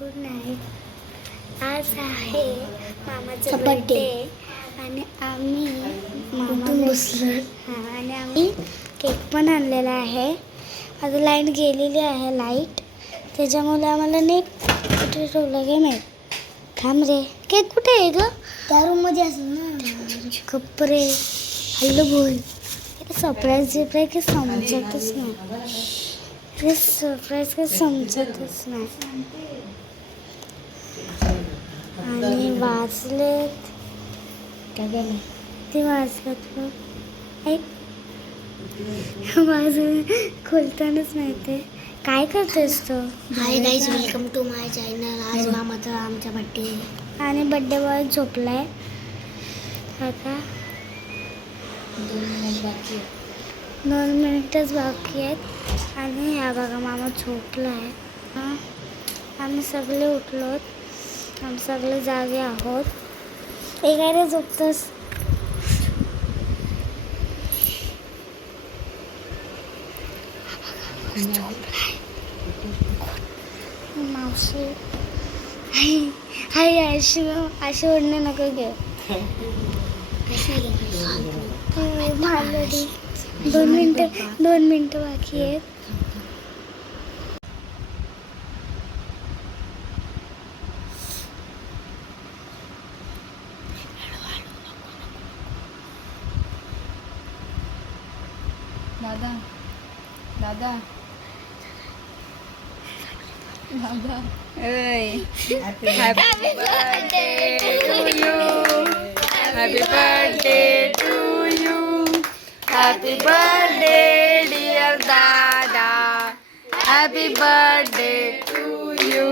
Good night. आज आहे मामाचा birthday आणि आम्ही बसलो. हां, आणि आम्ही केक पण आणलेला आहे. आता लाईट गेलेली आहे, लाईट त्याच्यामुळे आम्हाला नेट कुठे ठेवलं काय माहीत. थांब रे, केक कुठे आहे ग? त्या रूममध्ये असेल ना. कपरे हल्लो बोल. सरप्राईज बिप्राईज काही समजतच नाही. सरप्राईज काही समजतच नाही. आणि वाचलेत काय झालं ते वाचलं ऐक वाजून खोलतानाच नाही ते काय करतेस तू. Hi guys, welcome to my channel. आज मामाचा आमचा बड्डे आणि बड्डे बॉय झोपलाय. आता 2 मिनिटच बाकी आहेत आणि ह्या बघा मामा झोपला आहे. आम्ही सगळे उठलोत, आम्ही सगळे जागे आहोत. एकाने झोपतोस मावशी. हाय अशी ओढणे नको घेऊ. भांडली. 2 मिनिटं बाकी आहेत. दादा दादा दादा happy birthday to you. Happy birthday to you. Happy birthday dear दादा. Happy birthday to you.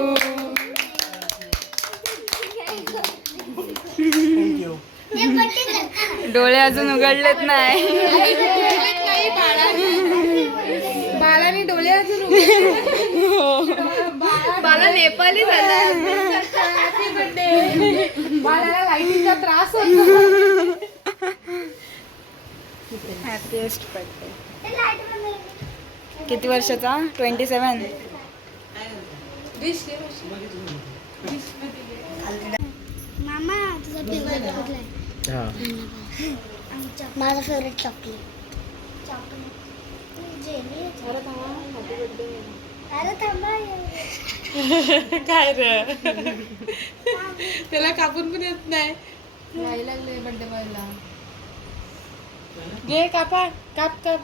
डोळे अजून उघडलेत नाही. बालाने डोळे अजून बाला नेपाली झाला. Happy birthday. बालाला लाईटिंगचा त्रास होतो. Happiest birthday. किती वर्षाचा? 27. मामा तुझा फेवरेट कुठला आहे? माझा फेवरेट चॉकलेट. अरे थांबा. काय रे, त्याला कापून पण येत नाही. राही लागले बर्थडे बॉयला. घे कापा, काप काप.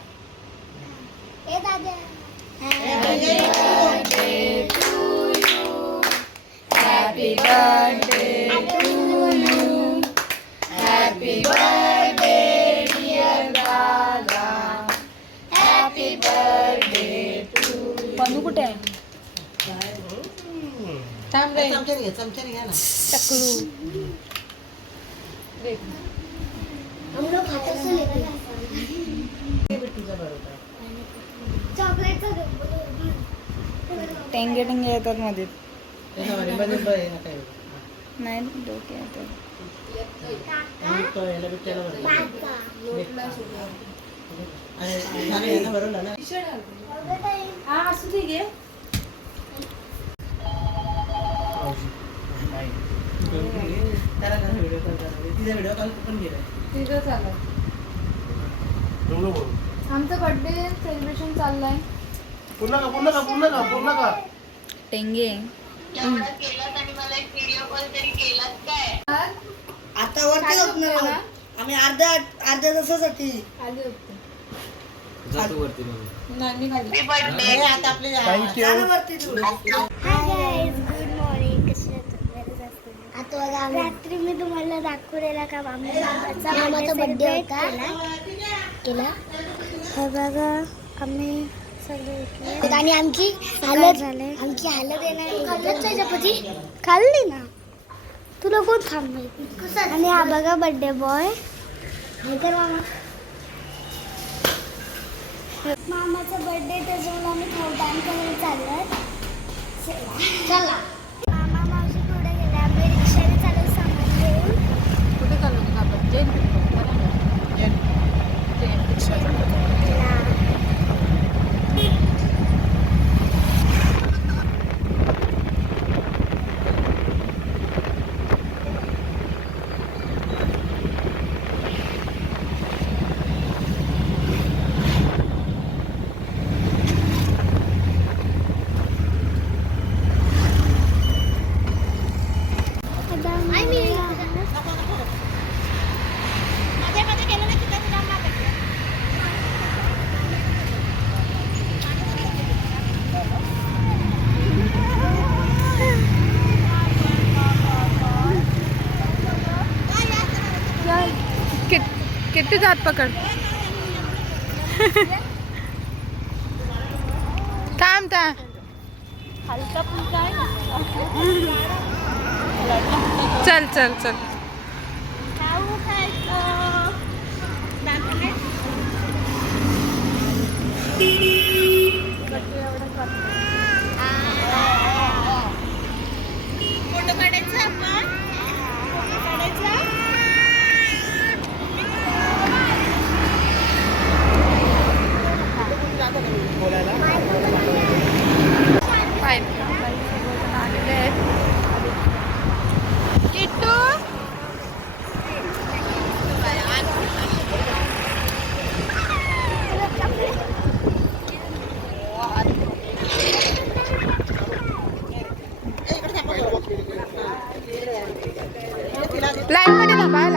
ए दादा. Happy birthday to you. Happy birthday to you. Happy birthday dear दादा. Happy birthday to. पन्नू कुठे आहे? थांब रे, चमच्याने घ्या ना. टकलू टेंगे टेंगे येतात मध्ये. नाही डोके येतात. असू दे घे. आमचं बर्थडे सेलिब्रेशन चाललंय. पूर्ण का टेंगे आता वरती होत नाही. आम्ही अर्ध्या तासासाठी खाली होते. Hi guys, good morning. कसे आहात तुम्ही? आता रात्री मी तुम्हाला दाखवलेला का मामाचा बर्थडे होता केला. हे बघा आम्ही सगळे उठले आणि आमची हालत झाले. हालत येणार. खाल्ली ना तुला कोण थांबेल. आणि हा बघा बर्थडे बॉय. मामाचा बर्थडे त्याच्यामुळे आम्ही डान्स करायला चाललोय. चला मामा मावशी पुढे गेले, आम्ही रिक्षाने चालू सामान घेऊन. कुठे चालू होतं आपण? किट्टूचा हात पकड. थांब. चल. फोटो काढायचा आपण. किट्टू लाईन मध्ये थांबा.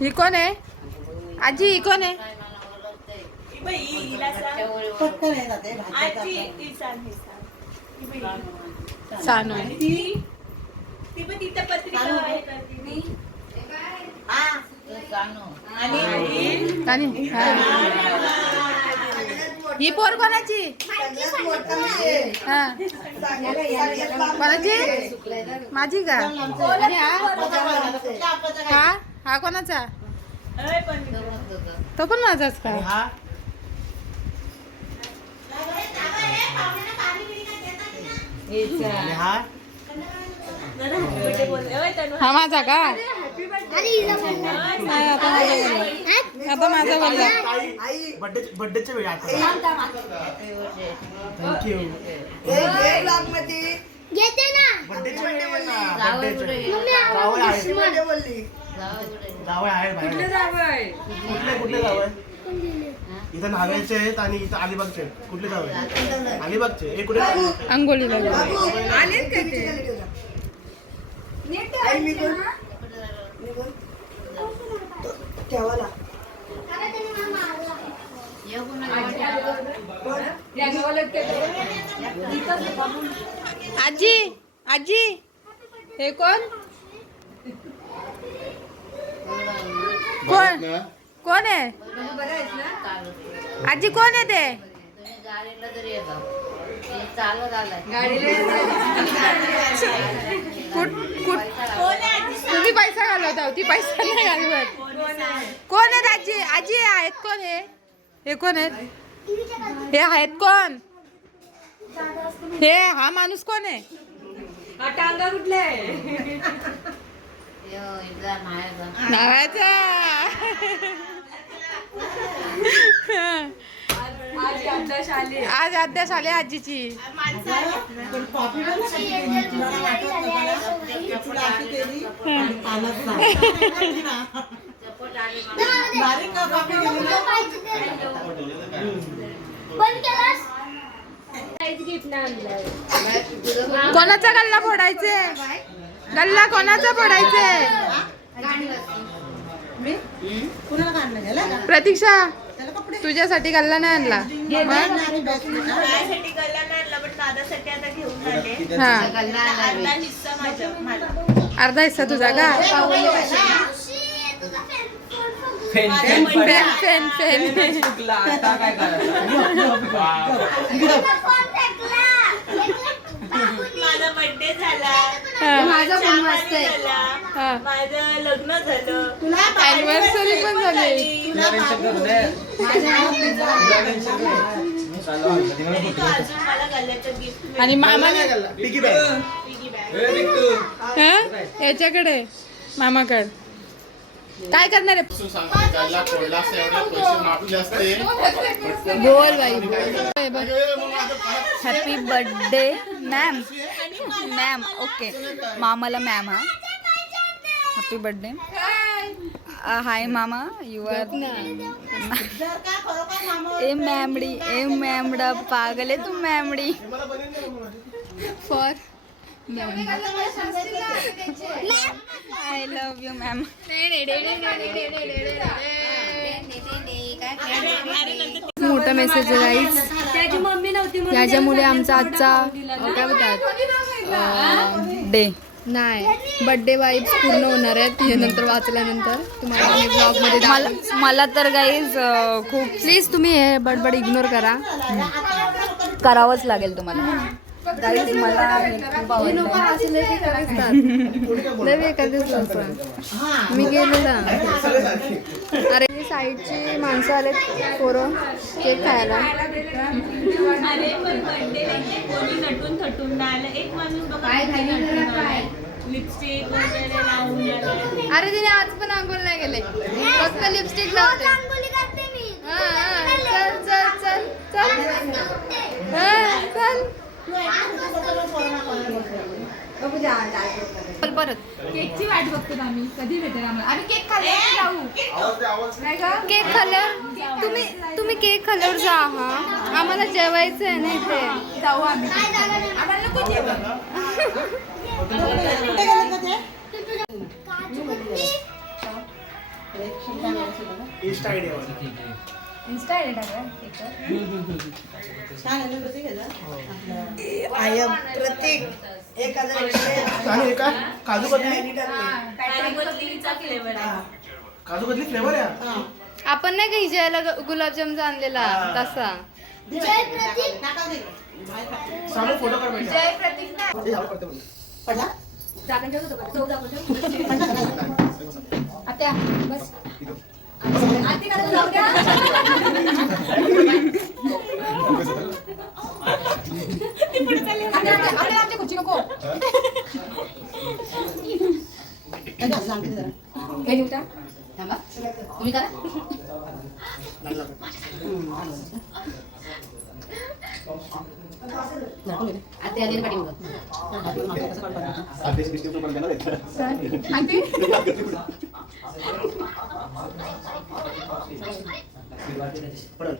ही कोण आहे आजी? ही कोण आहे? सानू. आणि ही पोर कोणाची? हा कोणाची? माझी का? हा कोणाचा? तो पण माझाच का? हा माझा का? आता माझा बोलला. बर्थडेच्या वेळी थँक्यू. घेते ना. बर्थडेच्या वेळी जावळ आहे बाहेर. कुठले जावळ? इथं नाव्याचे आहेत आणि इथं अलिबागचे आहेत. कुठले गाव आहे? अलिबागचे. हे कुठे? आंघोळीला आलेत का ते? आई मी कोण? ठेवाला. आजी आजी हे कोण कोण कोण आहे आजी कोण आहे ते कुठ कुठ तुम्ही पैसा घालवता ती पैसा नाही घालवत कोण आहेत आजी आजी आहेत कोण हे कोण आहेत हे आहेत कोण हे हा माणूस कोण आहे टांगा कुठले आहे नावाचा आज अध्यास आले आजीची कोणाचा गल्ला फोडायचे गल्ला कोणाचा फोडायचे प्रतीक्षा तुझ्यासाठी गल्ला नाही आणला अर्धा हिस्सा तुझा का फेन फेन फेन माझा बर्थडे झाला माझा पण मस्त आहे माझं लग्न झालं अॅनिव्हर्सरी पण झाली अजून मला गल्ल्याचं गिफ्ट आणि मामाने पिगी बँक. याच्याकडे मामाकडे काय करणार आहे बोल बाई happy birthday ma'am ma'am okay मामाला मॅम हा हॅपी बर्थडे हाय मामा यू आर ए मॅमडा पागल आहे तू मॅमडी for I love you ma'am मोठा मेसेज आहे गाईज त्याची मम्मी नव्हती याच्यामुळे आमचा आजचा काय बोलतात डे नाही बर्थडे वाईब्स पूर्ण होणार आहेत हे नंतर वाचल्यानंतर तुम्हाला आम्ही ब्लॉग मध्ये मला तर गाईज खूप प्लीज तुम्ही हे बडबड इग्नोर करा करावंच लागेल तुम्हाला गाईज मला हे खूप आवडलं. मी गेलेला अरे साईडची माणसं आलेत पोरं केक खायला अरे पण बर्थडे कोणी नटून थटून नाही आलं एक माणूस बघा लिपस्टिक वगैरे लावून आलं अरे तिने आज पण आंघोळ नाही गेले फक्त लिपस्टिक लावते चल चल चल चल चल परत केकची वाट बघतो आम्ही कधी भेटेल आम्हाला आम्ही केक खाल्ल्यावर जाऊ नाही का केक खाल्ल्यावर तुम्ही केक खाल्ल्यावर जा हा आम्हाला जेवायचं आहे ना इथे जाऊ आम्ही आम्हाला नको जेवण insta idea insta ID I am Pratik 1100 आणि हे काय काजू कतली फ्लेवर आहे काजू कतली फ्लेवर आहे आपण नाही का हिजायला गुलाबजामचा आणलेला तसा सामने फोटो काढ पाहिजे जय प्रतीक नाही हे यावं पडतं मला. आत्या बस आमच्या खुर्ची नको तुम्ही करा पडल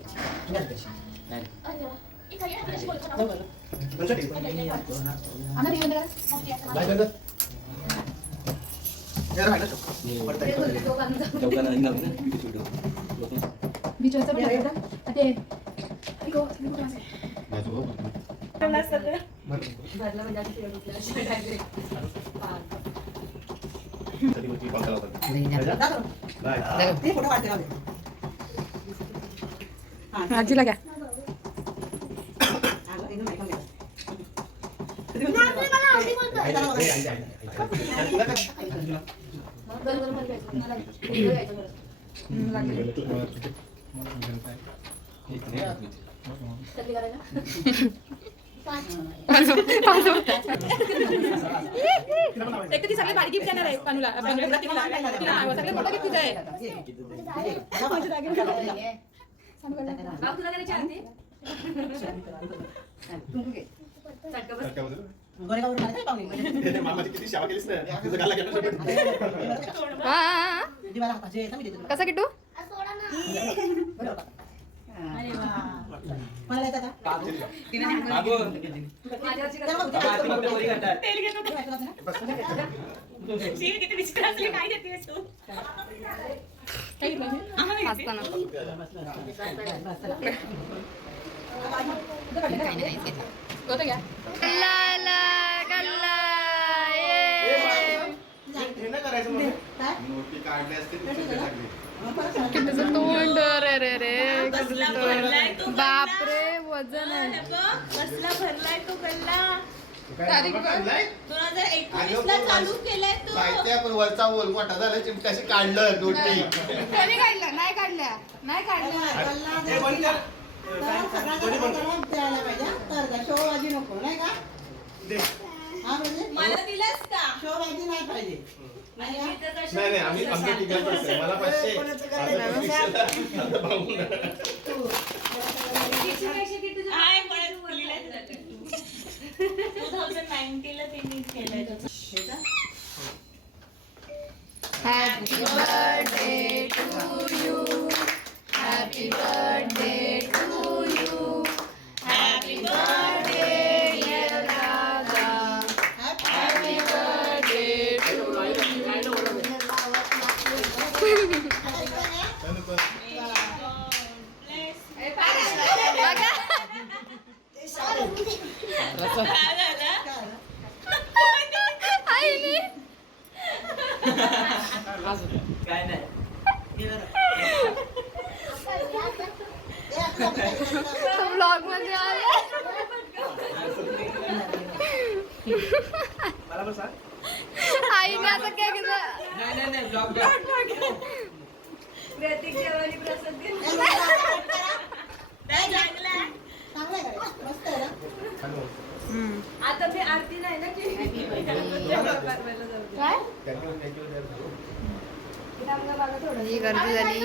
आजीला घ्या. एक ती सगळी बारकी देणार आहे पानूला सगळे मोठं कितीच आहे. मामाची किती सेवा केलीस ना तुझं गाला घेणार कसा किट्टू शिव किती विचित्र असले काय देते तू तोंड बापरे वजन आहे. कसला भरलाय तो गल्ला 2021 ला चालू केलाय तो. पण वरचा मोठा झाला चिमकाशी काढलं नोटी कोणी काढलं नाही काढल्या नाही काढल्या. मला दिलास का नाही आम्ही आमच्या ठिकाण मला 500 हाय परत मुलीला 2019 ला त्यांनी केलंय happy birthday to you happy birthday to you happy birthday dear दादा हॅपी बर्थडे टू काय नाही ब्लॉग मध्ये आले. मला पण सांग आईने आता काय केलं नाही ब्लॉग आता मी आरती नाही ना केली. काय ही गर्दी झाली.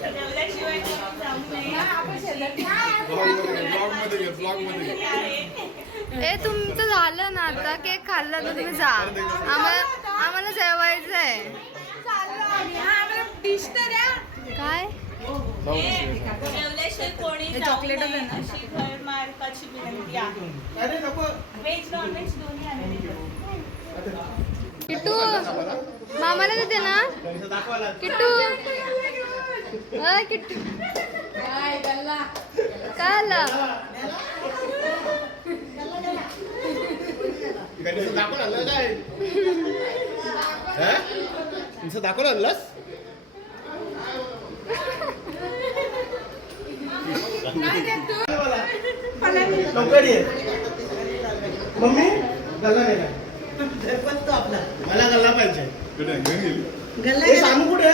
जेवल्याशिवाय जाऊ नये. ए तुमचं झालं ना आता केक खाल्ला तर तुम्ही जा. आम्हाला जेवायचं आहे. काय जेवल्याशिवाय कोणी चॉकलेट अशी घर मार्काची विनंती आहे. व्हेज नॉनव्हेज दोन्ही आहे. किट्टू मामाला देते ना किट्टू. किट्टू काय दाखवून आणलं काय तुमचं दाखवून आणलंस लवकर ये मम्मी गल्ला नाही का मला गल्ला पाहिजे हे सांगू कुठे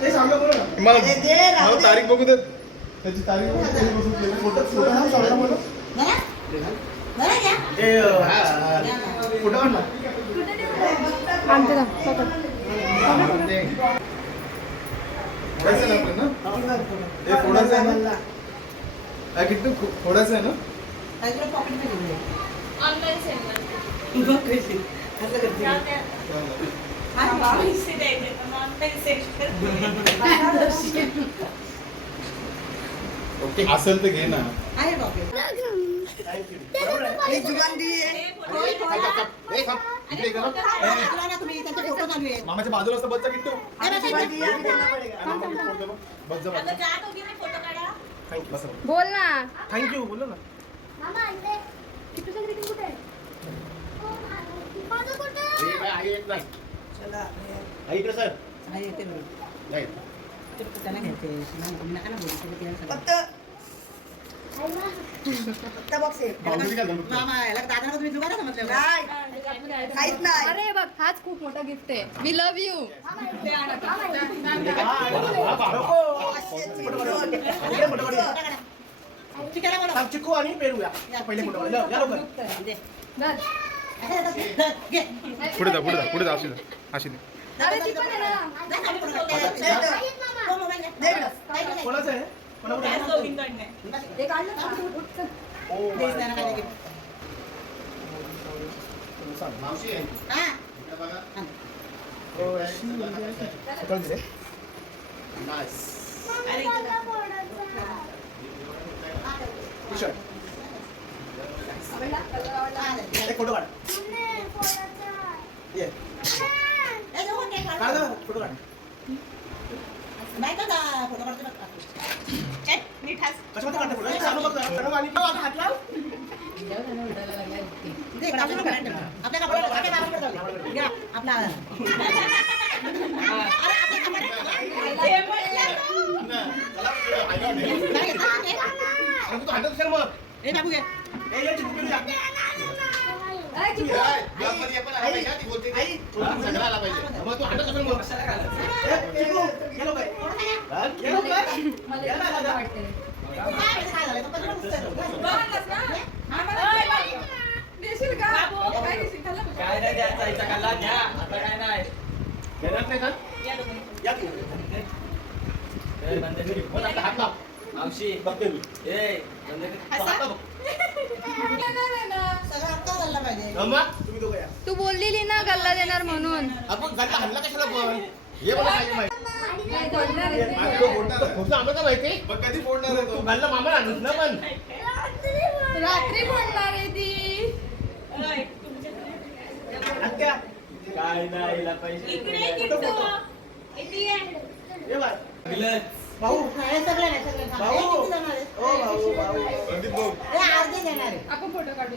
हे सांगा बरं मला तारीख बघू देत त्याची तारीख फोटो सांगा मला कुठं किट्टू थोडासा आहे ना ऑनलाईन सेंड पैसे द्यायचे तर मग पैसे असेल तर घे ना. ही जुगांडी आहे. मामाच्या बाजूला असं बच्चा किट्टू. जुगांडी आहे, त्यांना पडेगा. बस जा, बस अगं जा. जा दोघी फोटो काढा. बस जा. बोल ना. थँक्यू बोललो ना. आई येत नाही. चला. आई इकडे सर. नाही. फक्त बॉक्स आहे. बाउंड्री काय झालं? नाही, काहीच नाही. अरे बघ हाच खूप मोठा गिफ्ट आहे. We love you. चिकू आणि पेरू या पहिले फोटो काढ. या लवकर. पुढे जा, पुढे जा, पुढे जा. अशी जा. अशी दे. कोणाचं आहे? कोणाकडे आहे? त्याच दोघींकडनं आहे. मावशी आहे. इकडे बघा. सकाळी दे. Nice. अरे इकडं. टी-शर्ट. एक फोटो काढ. ये. काढ ना, फोटो काढ. ए, नीट हस. कशामध्ये काढते फोटो? चालू बघ जरा. चालू आणि हात लाव. हे म्हटलं ना. अरे तू हातात उचल मग. ए, ये चिकू पेरू या. ब्लॉगमध्ये आपण आला पाहिजे, ती बोलते आई. सगळं आला पाहिजे. मग तू हातात उचल मग. ए, चिकू, ये लवकर. ये लवकर. ये ना, दादा. काय नाही द्यायचा इथं खाल्ला घ्या आता काय नाही घेणार नाही का? या तू. ए, बंद कर. बोल आता हात लाव. मावशी बघते मी. ए बंद कर. तो हात लाव. मग तुम्ही दोघं या. तू बोललेली ना गल्ला देणार म्हणून. आपण गल्ला हल्ला कशाला पण? हे मला काही माहिती. तो फोडणार आहे. फोडलं आम्हाला काय माहिती? मग कधी फोडणार आहे तो? गल्ला मामाला आणूच ना पण. रात्री बोलणार आहे ती. ओय, तुमच्याकडे. आत्या. काय नाही हिला पैसे इकडे नाही. किट्टू. इथे ये. ये बाय. दिलं. भाऊ. भाऊ. ओ भाऊ. रणजित भाऊ. आपण फोटो काढू.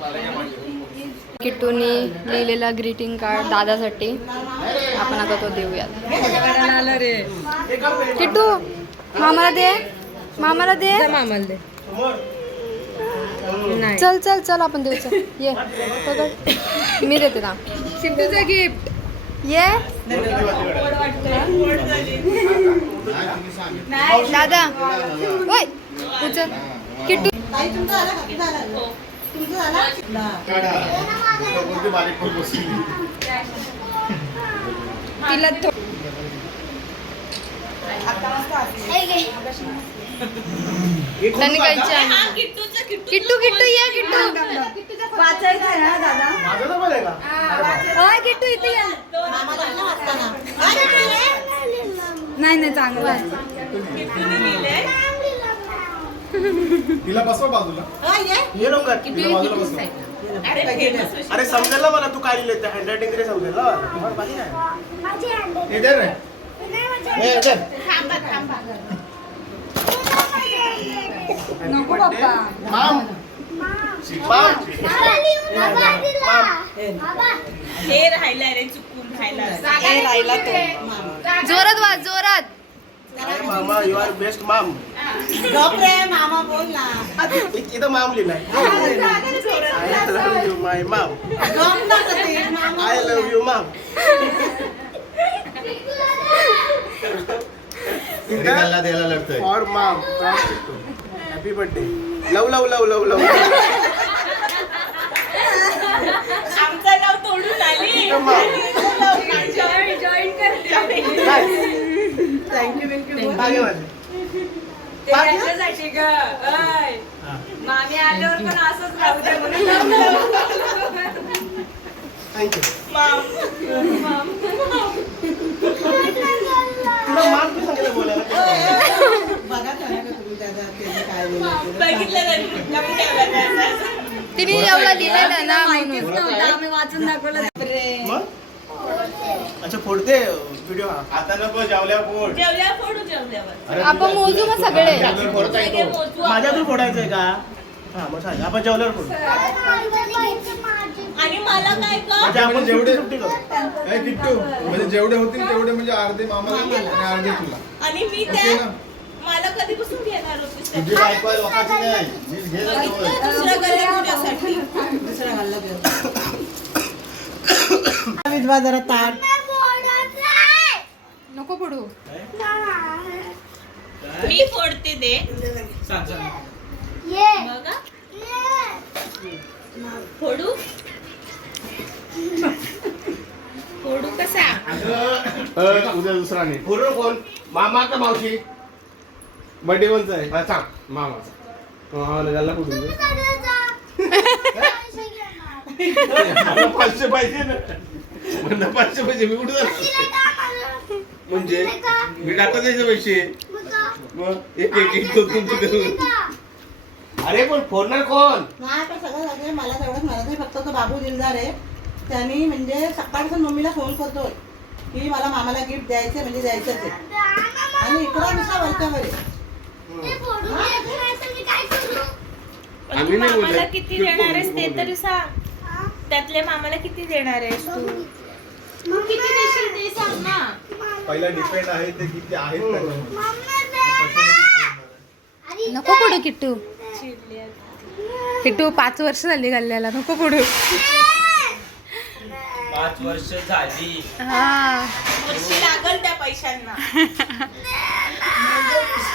मला या माझ्या. किट्टूनी लिहिलेला ग्रीटिंग कार्ड दादासाठी आपण आता तो देऊयात. हे काढ पे. किट्टू मामाला दे. मामाला दे. समोर. चल चल चल आपण देऊ. चल ये पकड. मी देते ना किट्टूचं गिफ्ट. ये दादा. ओय उचल. किट्टू काढा. बोलते बारीक खोल बसली. तिला त्यांनी कायची हा किट्टूचं किट्टू. किट्टू किट्टू ये किट्टू. माझं तर बरं आहे का? ओय किट्टू इथे ये. नाही नाही चांगलं आहे. किट्टूने लिहिलंय. तिला बसवा बाजूला. ये लवकर. तिला बाजूला बसवा. अरे famous होशील. अरे समजेल ना मला तू काय लिहिलं ते हँडरायटिंग तरी समजेल ना तुम्हाला बाकी काय हे दे रे. हे दे. नको बाप्पा. माम हे राहिलंय रे चुकून राहिला. जोरात वाज जोरात. मामा यू आर बेस्ट माम मामा बोल ना. इथं माम लिहिलाय I love you my mom I love you mom गल्ला द्यायला लढतोय. For mom happy birthday love love love love love आमचं नाव तोडून आली. जॉईन करते. थँक्यू थँक्यू मागे माझे त्याच्यासाठी ग. मामी आल्यावर पण असंच राहू दे म्हणून थँक्यू. माम तुला माम तू सांगितलं बोलायला. बघितलं नाही लपून ठेवलं काय असं. तिने एवढा दिलेला ना म्हणून आम्ही वाचून दाखवलं. मग अच्छा फोडते व्हिडिओ हा. आता नको जेवल्या पोट जेवल्यावर फोडू जेवल्यावर आपण मोजू मग सगळे सगळे मोजू आपण. माझ्यातून फोडायचंय का? हा मग चालेल. आपण जेवल्यावर फोडू. आणि मला काय कर म्हणजे आपण जेवढे- सुट्टी करू. ए, किट्टू म्हणजे जेवढे होतील तेवढे म्हणजे अर्धे मामाला आणि अर्धे तुला. आणि मी ओके त्या ना? मला कधीपासून घेणार होतीस तुझी त्याच्यात? बायको आहे, लोकांची नाही. नीट घे ना जवळ. दुसऱ्या गल्ल्या तुझ्यासाठी विधवा जरा ताट नको पडू मी फोडते दे बघा फोडू फोडू कसा उद्या दुसरा नाही. पूर्ण कोण? मामा का मावशी? बर्थडे कोणचा आहे? हा, सांग. मामाचा. मामाला गल्ला कुठून दे? मला 500 पाहिजे ना. म्हणलं 500 पाहिजे. मी कुठं जाणार? म्हणजे मी टाकत द्यायचे पैसे. मग एक एक एक दोन दोन करून. अरे पण फोडणार कोण? नाही पण सगळं झालं मला तेवढंच मला नाही फक्त तो बाबू दिलदार आहे त्यांनी म्हणजे सकाळपासून मम्मीला फोन करतोय की मला मामाला गिफ्ट द्यायचे म्हणजे द्यायचंच आहे आणि इकडं नुसता वरच्यावर आहे. पण आम्ही तू नाही मामाला बोलत. किती देणार आहेस ते तरी सांग त्यातले मामाला किती देणार आहेस तू तू किती देशील ते सांग ना पहिला डिपेंड आहे ते किती आहेत त्याच्यावर. नको पडू किट्टू किट्टू 5 वर्ष झाली गल्ल्याला नको पडू 5 वर्ष झाली. हा वर्षी लागल त्या पैशांना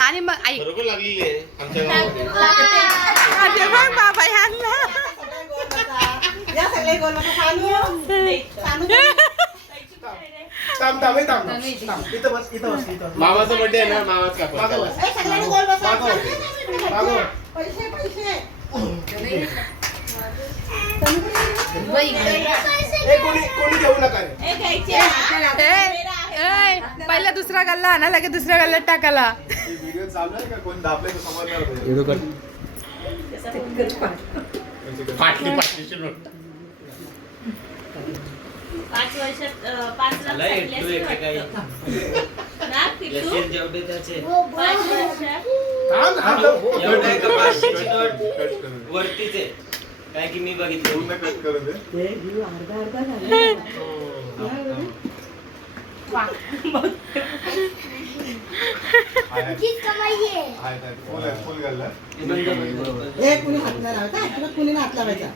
आणि मग ऐक बरोबर लागलेली आहे आमच्या गावामध्ये. माझे बघ बाबा यांना सगळे गोल बसा. या सगळे गोल बसा. सानू सानू थांब थांब हे थांब थांब. इथं बस इथं बस इथं बस. मामाचा बर्थडे आहे ना मामाच मागं कापा. बस. ए, सगळ्यांनी गोल बसा. मागो. मागो. पैसे पैसे ए कोणी कोणी घेऊ नका रे. ए घ्यायचे पहिला दुसरा गल्ला आणा लगे दुसऱ्या गल्ल्यात टाकाला व्हिडिओ चालू आहे का कोण दाबले तर समजणार होतं. फाटली पाचशेची नोट. 5 वर्षात 5 लाख मला सांगले येतो असते एके काही. वाटतं. ना किट्टू येतील जेवढे त्याचे 5 वर्षात थांब थांब थांब. एवढं आहे का 500ची नोट कट करून दे. वरतीच आहे काय की मी बघितलं पूर्ण कट करून दे. हे घेऊ अर्धा अर्धा झालं फुल घालला. हे कुणी हात नाही लावायचा अजिबात कुणी हात लावायचा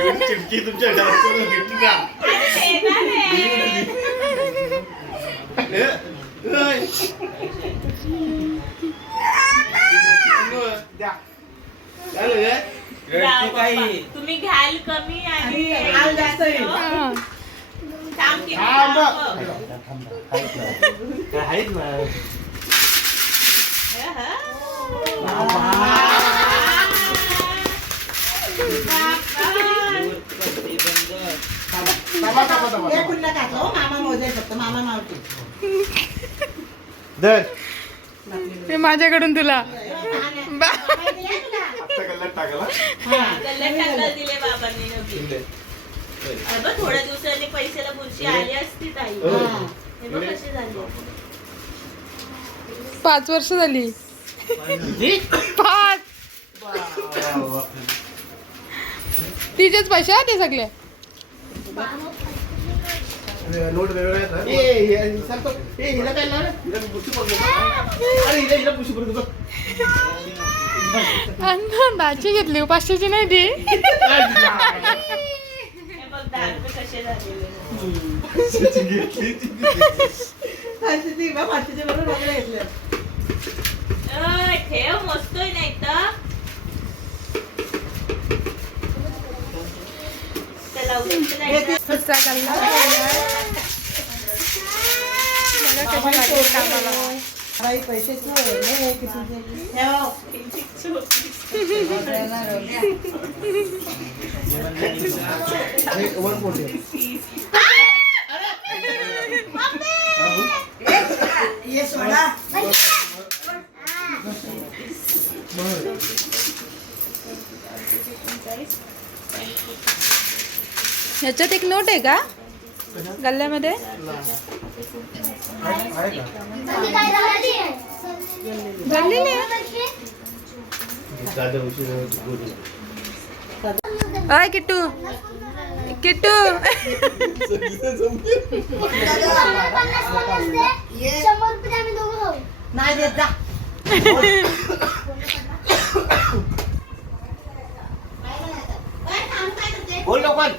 एवढी चिमकी तुमच्या घरात कोणी घेतली का? द्या. रडती काही तुम्ही घ्याल कमी आणि हाल जास्त येईल. थांब किती थांब. थांब. आहेत ना. थांबा थांबा थांबा. हे कुणीला घातलं हो, मामा मोजाय फक्त मामा मावती धर. ते माझ्याकडून तुला आत्ता गल्ल्यात टाकला. गल्ल्यात टाकला दिले बाबांनी नवीन. अरे बघ, थोड्या दिवसांनी पैशाला बुरशी आली असती ताई हे बघ कशी झाली 5 वर्ष झाली 5 तिचेच पैसे आहे ते सगळे नोट वेगवेगळ्या आहेत ना. हिला काय लावलं? हिला पुशी पकडली. अरे हिला पुशी पकडली बघ. दाची घेतली 500ची नाही ती हे बघ 10 रुपये कसे झालेले फाशीचे बरोबर वगैरे घेतले ठेव मस्तोय नाही तर पुढचा गल्ला बघा कशी लागली कामाला. बाई पैसे ह्याच्यात एक नोट आहे का गल्ल्यामध्ये? गल्लेली आहे. अय किट्टू किट्टू नाही देत जा. बोल लवकर.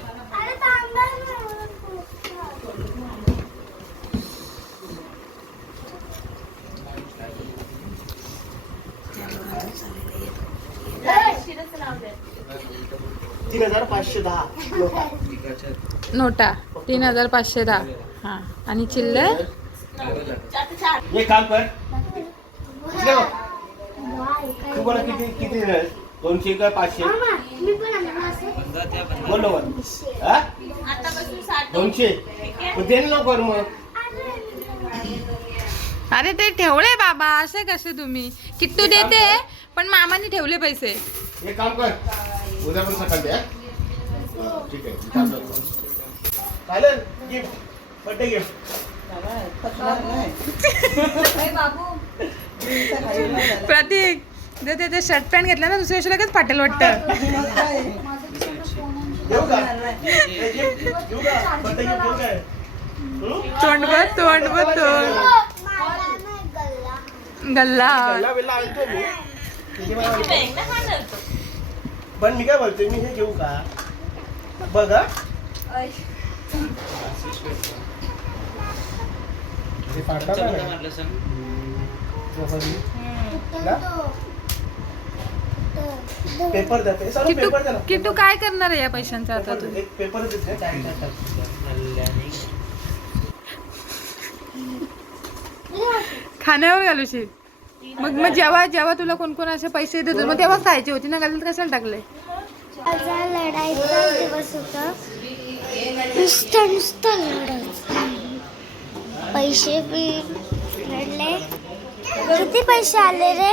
शिरच नाव द्या. 3,510 नोटा. नोटा 3,510. हा आणि चिल्लर एक काम कर. इकडे बघ. तू बोला किती किती देणार? 200 का 500? बोल लवकर. हा? आतापासून 60 200. मग दे ना लवकर मग. अरे ते ठेवले बाबा, असे कसे तुम्ही? किट्टू देते पण मामाने ठेवले पैसे. एक काम कर. उद्या पण सकाळी द्या. ठीक आहे. चालेल. Gift birthday gift. प्रतीक दे ते शर्ट पॅन्ट घेतला ना दुसऱ्या दिवशी लगेच फाटेल वाटतं. देऊ का? देऊ का? बर्थडे गिफ्ट देऊ काय? तोंड बघ तोंड बघ तोंड. गल्ला गल्ला बिल्ला आणतो मी. किती मला वाटतं? बँक ना खाणार तो. पण मी काय बोलतोय, मी हे घेऊ का? बघ हा. हे फाडला का नाही? ना? पेपर द्या. सर्व किट्टू पेपर द्या ना. किट्टू काय करणार आहे या पैशांचा आता तू? एक पेपर देते. खाण्यावर घालूशील. मग जेव्हा जेव्हा तुला कोण कोण असे पैसे देतो मग तेव्हा खायची होती ना, घालून कशाला टाकले? माझा लढाईचा दिवस होता. नुसतं लढायचं. पैसे बी लढले. किती पैसे आले रे?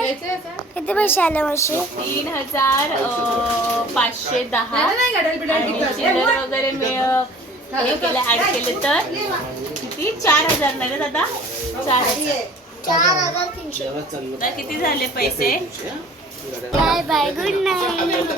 किती पैसे आले मावशी? 3,510 आणि चिल्लर वगैरे हे केलं ऍड केले तर किती 4,000 नाही रे दादा? 4,000. 4,300. किती झाले पैसे? Bye bye good night.